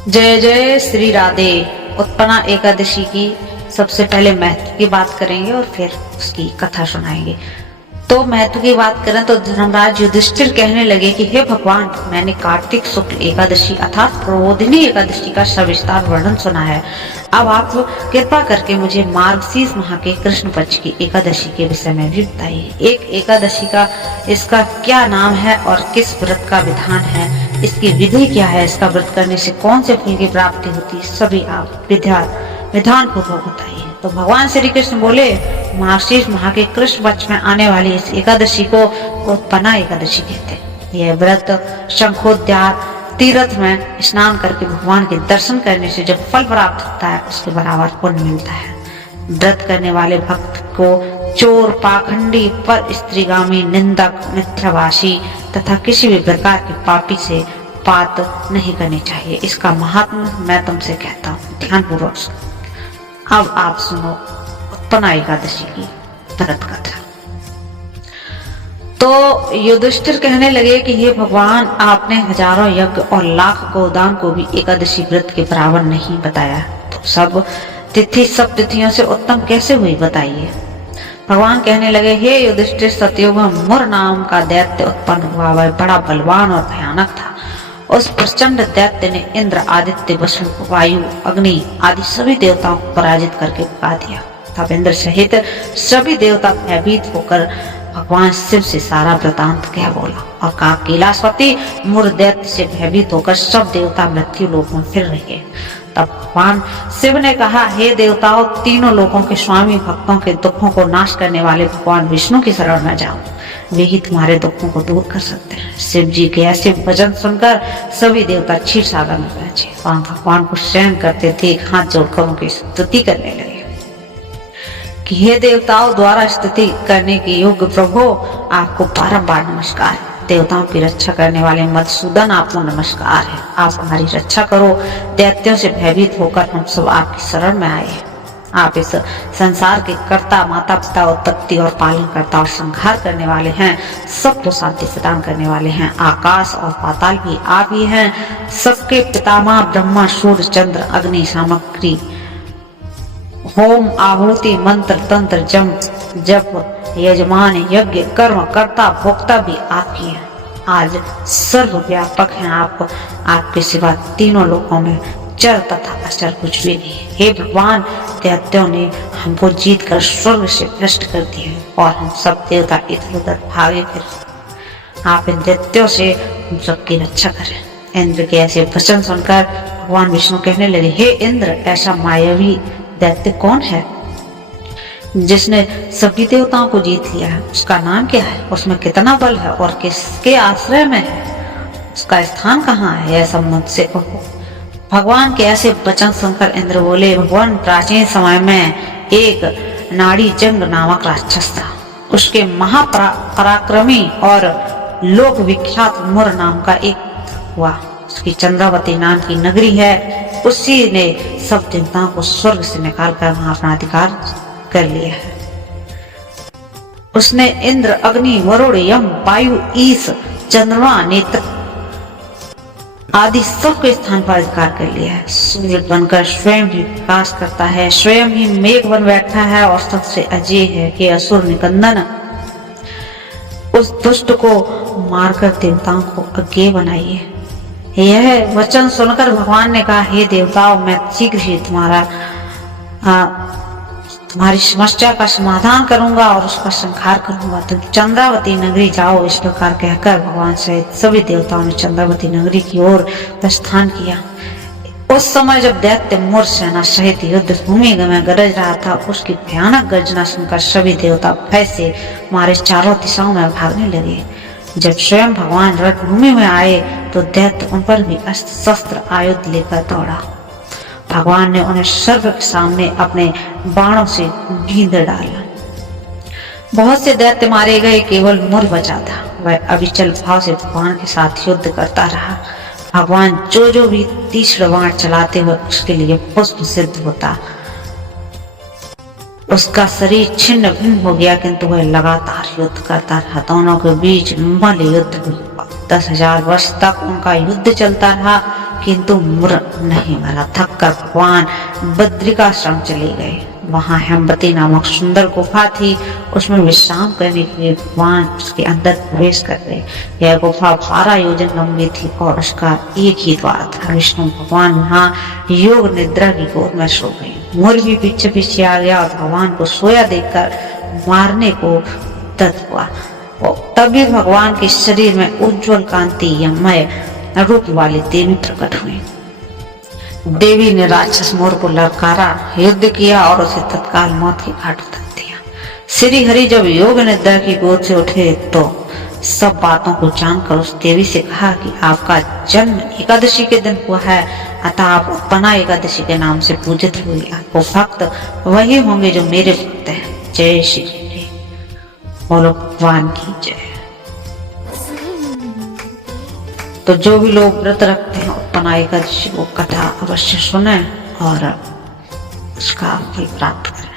जय जय श्री राधे। उत्पन्ना एकादशी की सबसे पहले महत्व की बात करेंगे और फिर उसकी कथा सुनाएंगे। तो महत्व की बात करें तो धर्मराज युधिष्ठिर कहने लगे कि हे भगवान, मैंने कार्तिक शुक्ल एकादशी अर्थात प्रबोधिनी एकादशी का सविस्तार वर्णन सुना है। अब आप कृपा करके मुझे मार्गशीर्ष माह के कृष्ण पक्ष की एकादशी के विषय में भी बताइए। एक एकादशी का इसका क्या नाम है और किस व्रत का विधान है, इसकी विधि क्या है, इसका व्रत करने से कौन से फल की प्राप्ति होती है, सभी आप विधान पूर्वक बताइए। तो भगवान श्री कृष्ण बोले, मार्गशीर्ष माह के कृष्ण पक्ष में आने वाली इस एकादशी को उत्पन्ना एकादशी कहते हैं। यह व्रत शंखोद्यार तीर्थ में स्नान करके भगवान के दर्शन करने से जो फल प्राप्त होता है उसके बराबर पुण्य मिलता है। व्रत करने वाले भक्त को चोर, पाखंडी, पर स्त्रीगामी, निंदक, मिथ्याभाषी तथा किसी भी प्रकार के पापी से बात नहीं करनी चाहिए। इसका महात्म्य मैं तुमसे कहता हूँ, ध्यान पूर्वक सुनो। अब आप सुनो उत्पन्ना एकादशी की व्रत कथा। तो युधिष्ठिर कहने लगे कि हे भगवान, आपने हजारों यज्ञ और लाख गोदान को भी एकादशी व्रत के बराबर नहीं बताया, तो सब तिथियों से उत्तम कैसे हुई, बताइए। भगवान कहने लगे, हे युधिष्ठिर, सतयुग में मुर नाम का दैत्य उत्पन्न हुआ। वह बड़ा बलवान और भयानक था। उस प्रचंड दैत्य ने इंद्र, आदित्य, वसु, वायु, अग्नि आदि सभी देवताओं को पराजित करके भगा दिया। तब इंद्र सहित सभी देवता भयभीत होकर भगवान शिव से सारा वृतांत कह बोला और कहा, कैलाशपति, मुर दैत्य से भयभीत होकर सब देवता मृत्यु लोक में फिर रहे। तब भगवान शिव ने कहा, हे देवताओं, तीनों लोकों के स्वामी, भक्तों के दुखों को नाश करने वाले भगवान विष्णु की शरण में जाओ, वे ही तुम्हारे दुखों को दूर कर सकते हैं। शिव जी के ऐसे वचन सुनकर सभी देवता क्षीर सागर में पहुंचे। वहां भगवान को शयन करते थे, हाथ जोड़कर उनकी स्तुति करने लगे कि हे देवताओं द्वारा स्तुति करने के योग्य प्रभु, आपको बारंबार नमस्कार है। देवताओं की रक्षा करने वाले मधुसूदन, आपको नमस्कार है। आप हमारी रक्षा करो। दैत्यों से भयभीत होकर हम सब आपकी शरण में आए हैं। आप इस संसार के कर्ता, माता पिता, उत्पत्ति और पालन करता और संहार करने वाले हैं। सबको शांति प्रदान करने वाले हैं। आकाश और पाताल भी आप ही हैं। सबके पितामह ब्रह्मा, सूर्य, चंद्र, अग्नि, सामग्री, होम, आहुति, मंत्र, तंत्र, जप, यजमान, यज्ञ, कर्म, कर्ता, भोक्ता भी आप ही हैं। आज सर्वव्यापक हैं आप। आपके सिवा तीनों लोकों में चर तथा अचर कुछ भी नहीं। हे भगवान, दैत्यों ने हमको जीत कर स्वर्ग से भ्रष्ट कर दिया और हम सब देवता इधर उधर भागे फिर। आप इन दैत्यों से हम सबकी रक्षा करें। इंद्र के ऐसे वचन सुनकर भगवान विष्णु कहने लगे, हे इंद्र, ऐसा मायावी दैत्य कौन है जिसने सभी देवताओं को जीत लिया है? उसका नाम क्या है? उसमें कितना बल है और किसके आश्रय में है? उसका स्थान कहाँ है? यह सब मुझसे कहो। भगवान के ऐसे वचन सुनकर इंद्र बोले, भगवान, प्राचीन समय में एक नाड़ी जंग नामक राक्षस था। उसके महापराक्रमी और लोक विख्यात मुर नाम का एक हुआ। उसकी चंद्रावती नाम की नगरी है। उसी ने सब देवताओं को स्वर्ग से निकालकर वहां अपना अधिकार कर लिया है। उसने इंद्र, अग्नि, वरुण, यम, वायु, ईश, चंद्रमा, नेत्र आदि सबके स्थान पर अधिकार कर लिया है। सूर्य बनकर स्वयं ही प्रकाश करता है, स्वयं ही मेघ बन बैठा है और सबसे अजय है कि असुर निकंदन, उस दुष्ट को मारकर देवताओं को अज्ञेय बनाइए। यह वचन सुनकर भगवान ने कहा, हे देवताओं, मैं शीघ्र ही तुम्हारी समस्या का समाधान करूंगा और उसका संहार करूंगा। तुम चंद्रावती नगरी जाओ। इस प्रकार कहकर भगवान सहित सभी देवताओं ने चंद्रावती नगरी की ओर प्रस्थान किया। उस समय जब दैत्य मुर सेना सहित युद्ध भूमि में गरज रहा था, उसकी भयानक गर्जना सुनकर सभी देवता भय से मारे चारों दिशाओं में भागने लगे। जब स्वयं भगवान रणभूमि में आए तो दैत्य उन पर भी अस्त्र शस्त्र आयुध लेकर दौड़ा। भगवान ने उन्हें सर्व के सामने अपने बाणों से बींध डाला। बहुत से दैत्य मारे गए, केवल मुर बचा था। वह अविचल भाव से भगवान के साथ युद्ध करता रहा। भगवान जो भी तीक्ष्ण बाण चलाते हुए उसके लिए पुष्प सिद्ध होता। उसका शरीर छिन्न भिन्न हो गया, किंतु वह लगातार युद्ध करता रहा। दोनों के बीच मल्ल युद्ध हुआ। 10,000 वर्ष तक उनका युद्ध चलता रहा। किंतु मुर नहीं मरा। थक कर भगवान बद्रिकाश्रम चले गए। वहां हेमवती नामक सुंदर गुफा थी, उसमें विश्राम करने के लिए भगवान उसके अंदर प्रवेश कर गए। यह गुफा 12 योजन लंबी थी और उसका एक ही द्वार था। विष्णु भगवान यहाँ योग निद्रा की गोद में सो गए। मोर भी पीछे पीछे आ गया और भगवान को सोया देखकर मारने को उद्यत हुआ। तभी भगवान के शरीर में उज्जवल कांतिमय रूप वाली देवी प्रकट हुई। देवी ने राक्षस मोर को ललकारा, युद्ध किया और उसे तत्काल मौत के घाट उतार दिया। श्री हरि जब योग निद्रा की गोद से उठे तो सब बातों को जानकर उस देवी से कहा कि आपका जन्म एकादशी के दिन हुआ है, अतः आप उत्पन्ना एकादशी के नाम से पूजित हुई। आपको भक्त वही होंगे जो मेरे भक्त हैं। जय श्री हरि, बोलो भगवान की जय। तो जो भी लोग व्रत रखते हैं उत्पन्ना एकादशी वो कथा अवश्य सुने और उसका फल प्राप्त करें।